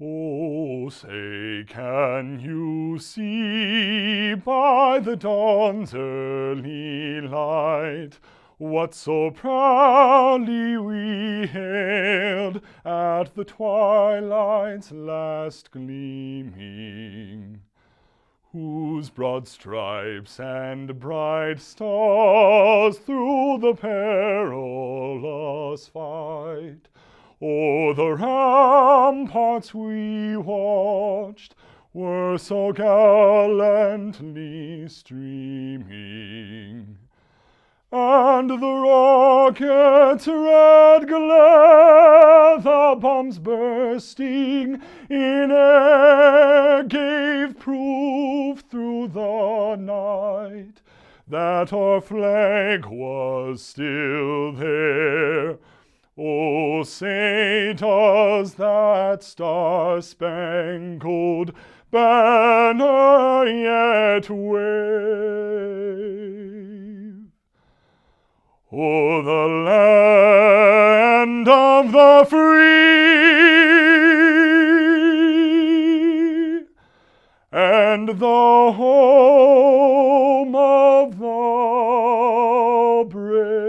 Oh, say, can you see by the dawn's early light what so proudly we hailed at the twilight's last gleaming? Whose broad stripes and bright stars through the perilous fight o'er the ramparts we watched were so gallantly streaming. And the rocket's red glare, the bombs bursting in air, gave proof through the night that our flag was still there. Oh, say, does that star-spangled banner yet wave? Oh, the land of the free and the home of the brave.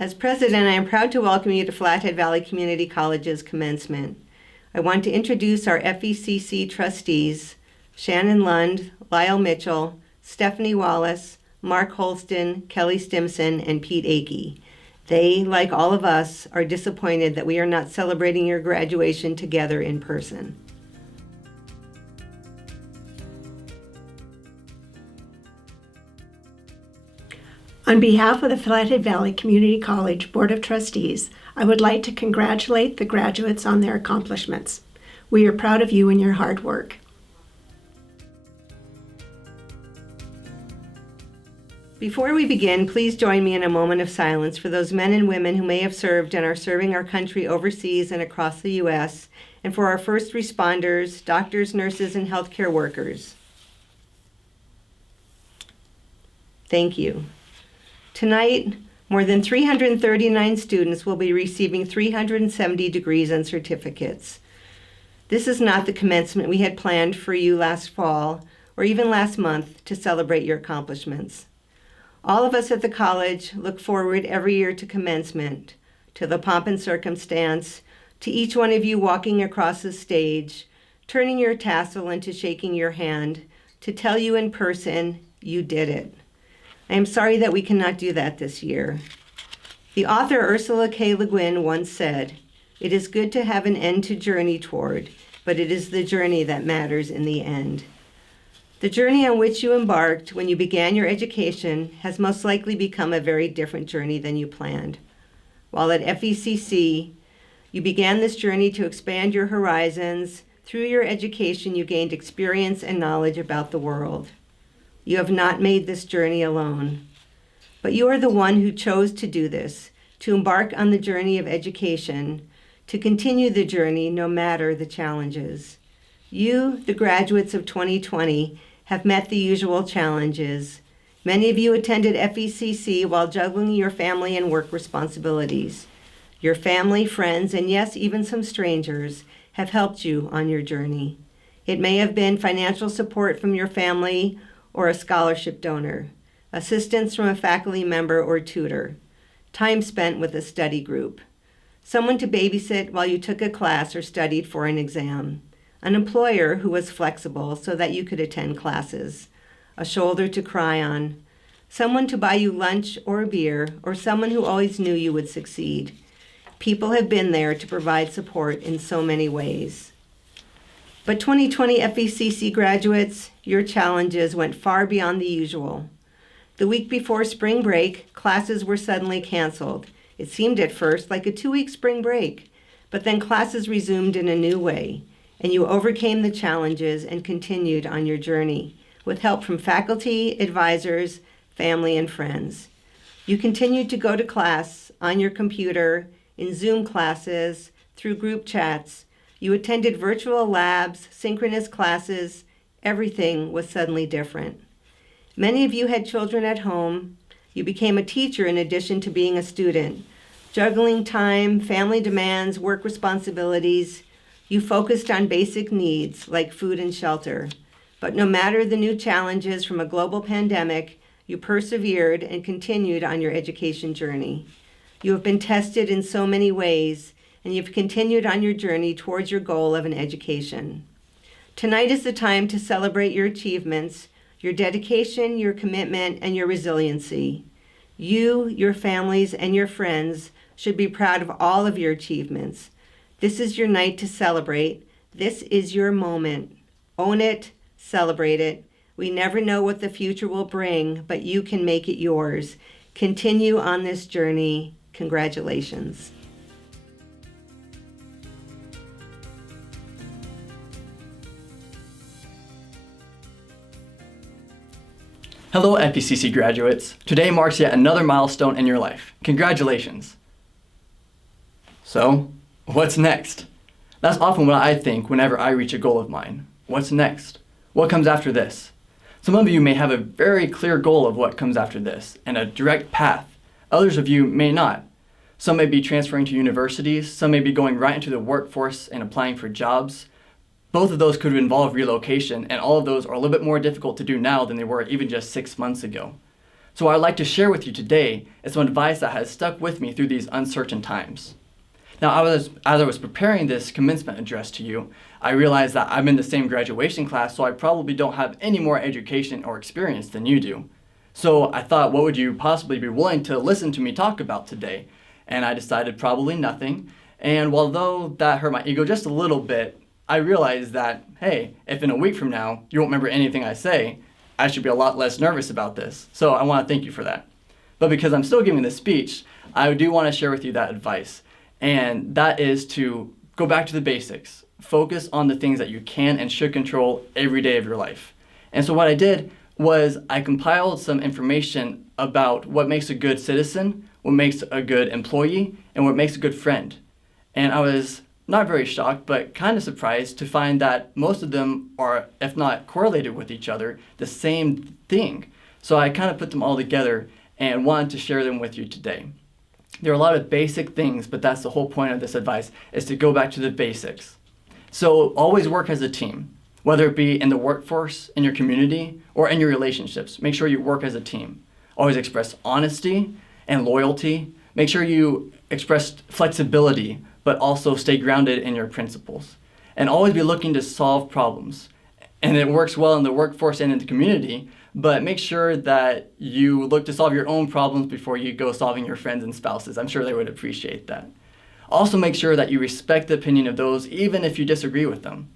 As president, I am proud to welcome you to Flathead Valley Community College's commencement. I want to introduce our FVCC trustees, Shannon Lund, Lyle Mitchell, Stephanie Wallace, Mark Holston, Kelly Stimson, and Pete Akey. They, like all of us, are disappointed that we are not celebrating your graduation together in person. On behalf of the Flathead Valley Community College Board of Trustees, I would like to congratulate the graduates on their accomplishments. We are proud of you and your hard work. Before we begin, please join me in a moment of silence for those men and women who may have served and are serving our country overseas and across the U.S., and for our first responders, doctors, nurses, and healthcare workers. Thank you. Tonight, more than 339 students will be receiving 370 degrees and certificates. This is not the commencement we had planned for you last fall or even last month to celebrate your accomplishments. All of us at the college look forward every year to commencement, to the pomp and circumstance, to each one of you walking across the stage, turning your tassel into shaking your hand, to tell you in person, you did it. I am sorry that we cannot do that this year. The author Ursula K. Le Guin once said, "It is good to have an end to journey toward, but it is the journey that matters in the end." The journey on which you embarked when you began your education has most likely become a very different journey than you planned. While at FVCC, you began this journey to expand your horizons. Through your education, you gained experience and knowledge about the world. You have not made this journey alone, but you are the one who chose to do this, to embark on the journey of education, to continue the journey no matter the challenges. You, the graduates of 2020, have met the usual challenges. Many of you attended FVCC while juggling your family and work responsibilities. Your family, friends, and yes, even some strangers have helped you on your journey. It may have been financial support from your family or a scholarship donor, assistance from a faculty member or tutor, time spent with a study group, someone to babysit while you took a class or studied for an exam, an employer who was flexible so that you could attend classes, a shoulder to cry on, someone to buy you lunch or a beer, or someone who always knew you would succeed. People have been there to provide support in so many ways. But 2020 FVCC graduates, your challenges went far beyond the usual. The week before spring break, classes were suddenly canceled. It seemed at first like a 2-week spring break, but then classes resumed in a new way, and you overcame the challenges and continued on your journey with help from faculty, advisors, family, and friends. You continued to go to class on your computer, in Zoom classes, through group chats. You attended virtual labs, synchronous classes. Everything was suddenly different. Many of you had children at home. You became a teacher in addition to being a student. Juggling time, family demands, work responsibilities, you focused on basic needs like food and shelter. But no matter the new challenges from a global pandemic, you persevered and continued on your education journey. You have been tested in so many ways, and you've continued on your journey towards your goal of an education. Tonight is the time to celebrate your achievements, your dedication, your commitment, and your resiliency. You, your families, and your friends should be proud of all of your achievements. This is your night to celebrate. This is your moment. Own it, celebrate it. We never know what the future will bring, but you can make it yours. Continue on this journey. Congratulations. Hello FVCC graduates. Today marks yet another milestone in your life. Congratulations. So, what's next? That's often what I think whenever I reach a goal of mine. What's next? What comes after this? Some of you may have a very clear goal of what comes after this and a direct path. Others of you may not. Some may be transferring to universities, some may be going right into the workforce and applying for jobs. Both of those could involve relocation, and all of those are a little bit more difficult to do now than they were even just 6 months ago. So what I'd like to share with you today is some advice that has stuck with me through these uncertain times. Now, as I was preparing this commencement address to you, I realized that I'm in the same graduation class, so I probably don't have any more education or experience than you do. So I thought, what would you possibly be willing to listen to me talk about today? And I decided probably nothing. And although that hurt my ego just a little bit, I realized that, hey, if in a week from now you won't remember anything I say, I should be a lot less nervous about this. So I want to thank you for that. But because I'm still giving this speech, I do want to share with you that advice. And that is to go back to the basics. Focus on the things that you can and should control every day of your life. And so what I did was I compiled some information about what makes a good citizen, what makes a good employee, and what makes a good friend. And I was not very shocked, but kind of surprised to find that most of them are, if not correlated with each other, the same thing. So I kind of put them all together and wanted to share them with you today. There are a lot of basic things, but that's the whole point of this advice, is to go back to the basics. So always work as a team, whether it be in the workforce, in your community, or in your relationships. Make sure you work as a team. Always express honesty and loyalty. Make sure you express flexibility, but also stay grounded in your principles. And always be looking to solve problems. And it works well in the workforce and in the community, but make sure that you look to solve your own problems before you go solving your friends and spouses. I'm sure they would appreciate that. Also make sure that you respect the opinion of those, even if you disagree with them.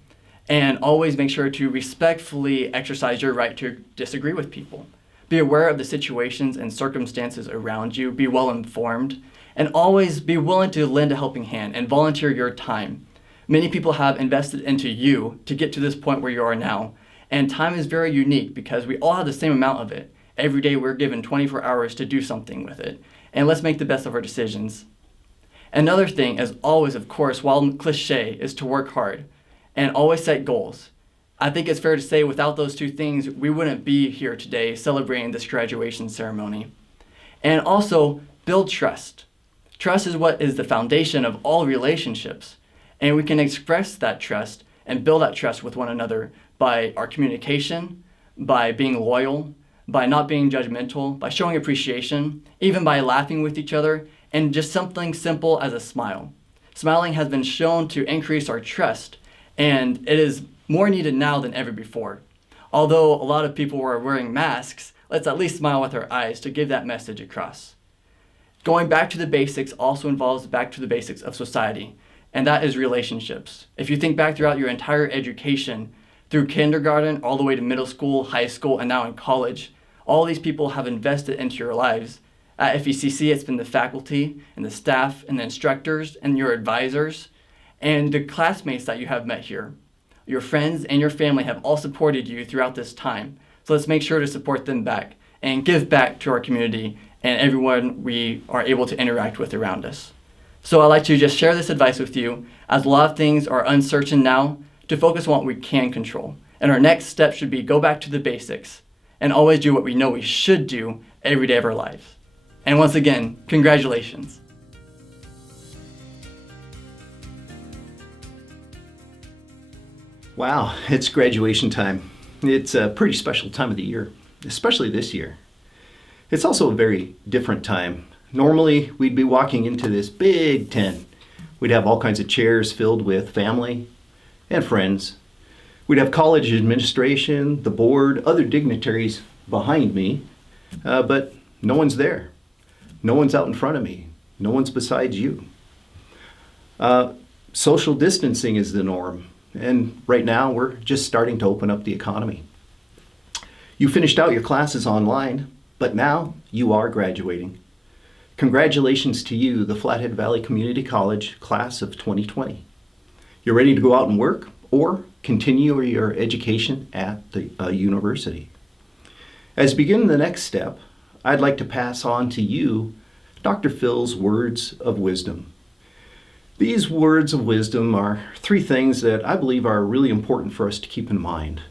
And always make sure to respectfully exercise your right to disagree with people. Be aware of the situations and circumstances around you. Be well informed. And always be willing to lend a helping hand and volunteer your time. Many people have invested into you to get to this point where you are now. And time is very unique because we all have the same amount of it. Every day we're given 24 hours to do something with it. And let's make the best of our decisions. Another thing, as always, of course, while cliche, is to work hard and always set goals. I think it's fair to say without those two things, we wouldn't be here today celebrating this graduation ceremony. And also, build trust. Trust is what is the foundation of all relationships. And we can express that trust and build that trust with one another by our communication, by being loyal, by not being judgmental, by showing appreciation, even by laughing with each other, and just something simple as a smile. Smiling has been shown to increase our trust, and it is more needed now than ever before. Although a lot of people are wearing masks, let's at least smile with our eyes to give that message across. Going back to the basics also involves back to the basics of society, and that is relationships. If you think back throughout your entire education, through kindergarten all the way to middle school, high school, and now in college, all these people have invested into your lives. At FVCC, it's been the faculty and the staff and the instructors and your advisors and the classmates that you have met here. Your friends and your family have all supported you throughout this time. So let's make sure to support them back and give back to our community and everyone we are able to interact with around us. So I'd like to just share this advice with you, as a lot of things are uncertain now, to focus on what we can control. And our next step should be go back to the basics and always do what we know we should do every day of our lives. And once again, congratulations. Wow, it's graduation time. It's a pretty special time of the year, especially this year. It's also a very different time. Normally, we'd be walking into this big tent. We'd have all kinds of chairs filled with family and friends. We'd have college administration, the board, other dignitaries behind me, but no one's there. No one's out in front of me. No one's besides you. Social distancing is the norm. And right now, we're just starting to open up the economy. You finished out your classes online, but now you are graduating. Congratulations to you, the Flathead Valley Community College class of 2020. You're ready to go out and work or continue your education at the university. As we begin the next step, I'd like to pass on to you Dr. Phil's words of wisdom. These words of wisdom are 3 things that I believe are really important for us to keep in mind.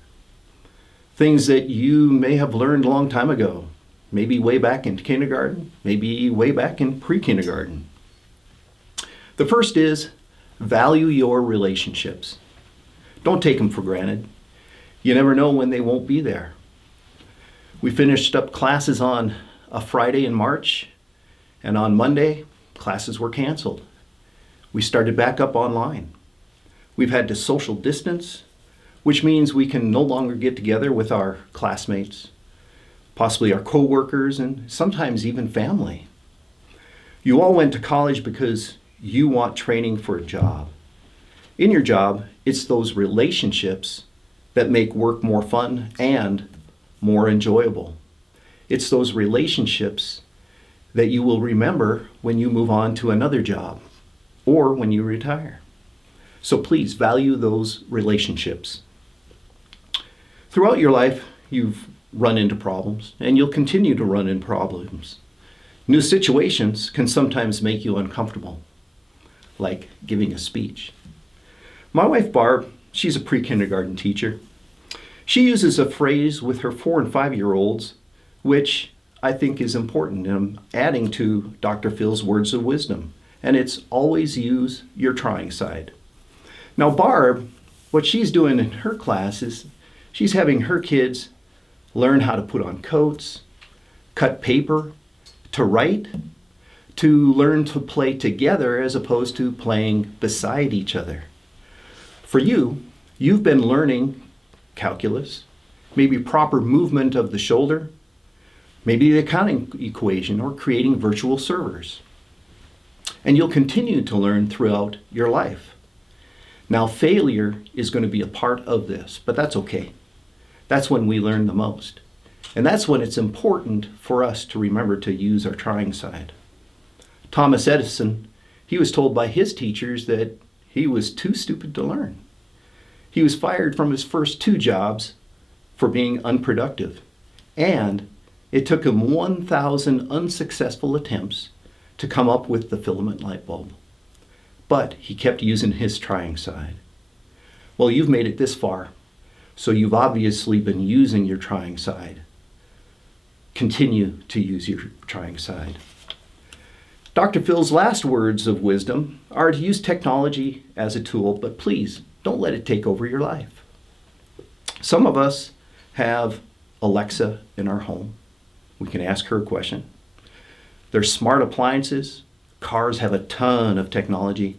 Things that you may have learned a long time ago, maybe way back in kindergarten, maybe way back in pre-kindergarten. The first is value your relationships. Don't take them for granted. You never know when they won't be there. We finished up classes on a Friday in March, and on Monday, classes were canceled. We started back up online. We've had to social distance, which means we can no longer get together with our classmates, possibly our co-workers, and sometimes even family. You all went to college because you want training for a job. In your job, it's those relationships that make work more fun and more enjoyable. It's those relationships that you will remember when you move on to another job or when you retire. So please value those relationships. Throughout your life, you've run into problems, and you'll continue to run into problems. New situations can sometimes make you uncomfortable, like giving a speech. My wife, Barb, she's a pre-kindergarten teacher. She uses a phrase with her 4 and 5-year-olds, which I think is important, and I'm adding to Dr. Phil's words of wisdom. And it's always use your trying side. Now Barb, what she's doing in her class is she's having her kids learn how to put on coats, cut paper, to write, to learn to play together as opposed to playing beside each other. For you, you've been learning calculus, maybe proper movement of the shoulder, maybe the accounting equation, or creating virtual servers. And you'll continue to learn throughout your life. Now, failure is going to be a part of this, but that's okay. That's when we learn the most. And that's when it's important for us to remember to use our trying side. Thomas Edison, he was told by his teachers that he was too stupid to learn. He was fired from his first 2 jobs for being unproductive. And it took him 1,000 unsuccessful attempts to come up with the filament light bulb. But he kept using his trying side. Well, you've made it this far, so you've obviously been using your trying side. Continue to use your trying side. Dr. Phil's last words of wisdom are to use technology as a tool, but please don't let it take over your life. Some of us have Alexa in our home. We can ask her a question. There's smart appliances. Cars have a ton of technology.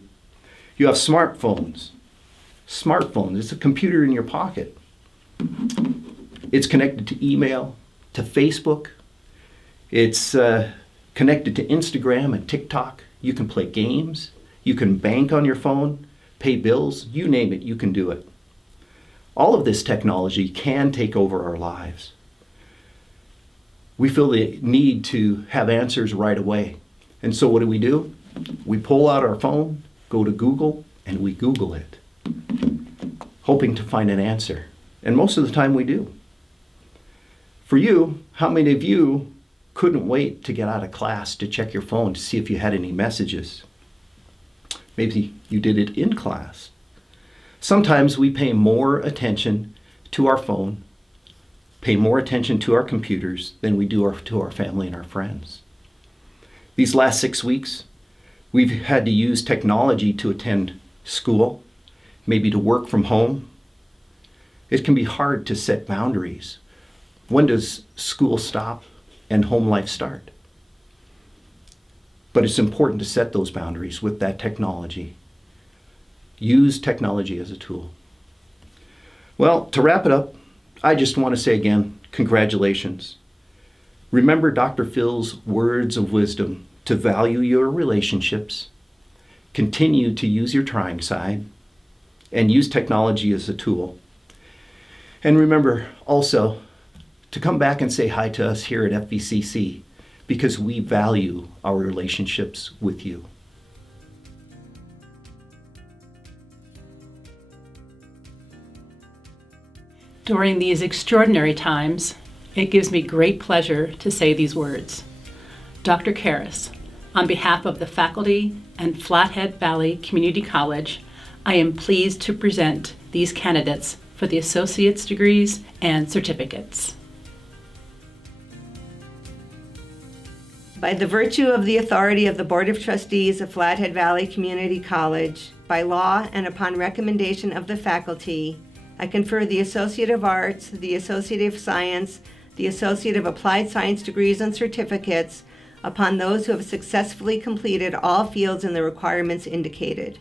You have smartphones. Smartphone, it's a computer in your pocket. It's connected to email, to Facebook. It's connected to Instagram and TikTok. You can play games. You can bank on your phone, pay bills, you name it, you can do it. All of this technology can take over our lives. We feel the need to have answers right away. And so what do? We pull out our phone, go to Google, and we Google it, hoping to find an answer. And most of the time we do. For you, how many of you couldn't wait to get out of class to check your phone to see if you had any messages? Maybe you did it in class. Sometimes we pay more attention to our phone, pay more attention to our computers than we do to our family and our friends. These last 6 weeks, we've had to use technology to attend school, maybe to work from home. It can be hard to set boundaries. When does school stop and home life start? But it's important to set those boundaries with that technology. Use technology as a tool. Well, to wrap it up, I just want to say again, congratulations. Remember Dr. Phil's words of wisdom to value your relationships, continue to use your trying side, and use technology as a tool. And remember also to come back and say hi to us here at FVCC because we value our relationships with you. During these extraordinary times, it gives me great pleasure to say these words. Dr. Karras, on behalf of the faculty and Flathead Valley Community College, I am pleased to present these candidates for the associate's degrees and certificates. By the virtue of the authority of the Board of Trustees of Flathead Valley Community College, by law and upon recommendation of the faculty, I confer the Associate of Arts, the Associate of Science, the Associate of Applied Science degrees and certificates upon those who have successfully completed all fields and the requirements indicated.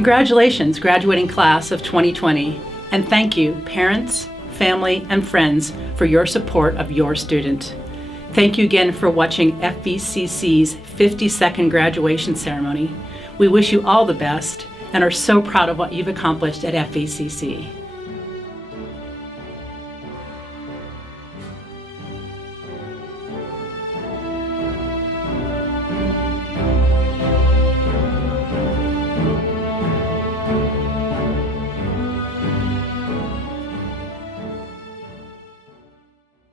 Congratulations, graduating class of 2020, and thank you, parents, family, and friends for your support of your student. Thank you again for watching FVCC's 52nd graduation ceremony. We wish you all the best and are so proud of what you've accomplished at FVCC.